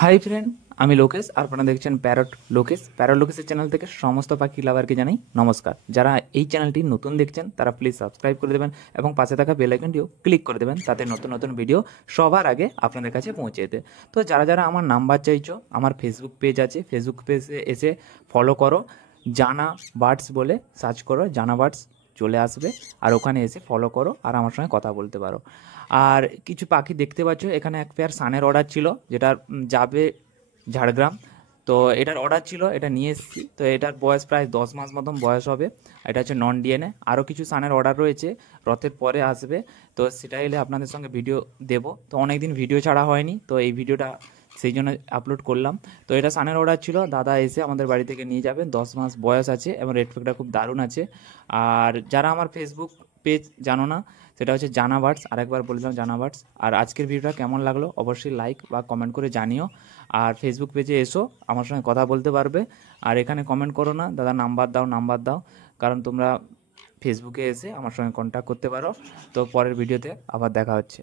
Hi friend, আমি লোকেশ। আপনারা দেখছেন প্যারট লোকেশের চ্যানেল থেকে সমস্ত পাখি লাভারকে জানাই নমস্কার। যারা এই চ্যানেলটি নতুন দেখছেন তারা প্লিজ সাবস্ক্রাইব করে দেবেন এবং পাশে থাকা বেল আইকনটিও ক্লিক করে দেবেন, তাতে নতুন নতুন ভিডিও সবার আগে আপনাদের কাছে পৌঁছে যেতে। তো যারা যারা আমার নাম্বার চাইছো, আমার ফেসবুক পেজ আছে, ফেসবুক পেজে এসে ফলো করো, জানা বার্ডস বলে সার্চ করো, জানা বার্ডস চলে আসবে। আর ওখানে এসে ফলো করো আর আমার সঙ্গে কথা বলতে পারো। আর কিছু পাখি দেখতে পাচ্ছ, এখানে এক পেয়ার সানের অর্ডার ছিল, যেটা যাবে ঝাড়গ্রাম। তো এটার অর্ডার ছিল, এটা নিয়ে এসেছি। তো এটার বয়স প্রায় 10 মাস মতন বয়স হবে। এটা হচ্ছে নন ডিএনএ। আরও কিছু সানের অর্ডার রয়েছে, রথের পরে আসবে। তো সেটা এলে আপনাদের সঙ্গে ভিডিও দেবো। তো অনেক দিন ভিডিও ছাড়া হয়নি, তো এই ভিডিওটা সেই জন্য আপলোড করলাম। তো এটা সানের অর্ডার ছিল, দাদা এসে আমাদের বাড়ি থেকে নিয়ে যাবেন। 10 মাস বয়স আছে এবং রেড ফেকটা খুব দারুণ আছে। আর যারা আমার ফেসবুক পেজ জানো না, সেটা হচ্ছে জানা বার্ডস। আরেকবার বলে দিলাম, জানা বার্ডস। আর আজকের ভিডিওটা কেমন লাগলো অবশ্যই লাইক বা কমেন্ট করে জানিও। আর ফেসবুক পেজে এসো, আমার সঙ্গে কথা বলতে পারবে। আর এখানে কমেন্ট করো না দাদা নাম্বার দাও, নাম্বার দাও, কারণ তোমরা ফেসবুকে এসে আমার সঙ্গে কন্ট্যাক্ট করতে পারো। তো পরের ভিডিওতে আবার দেখা হচ্ছে।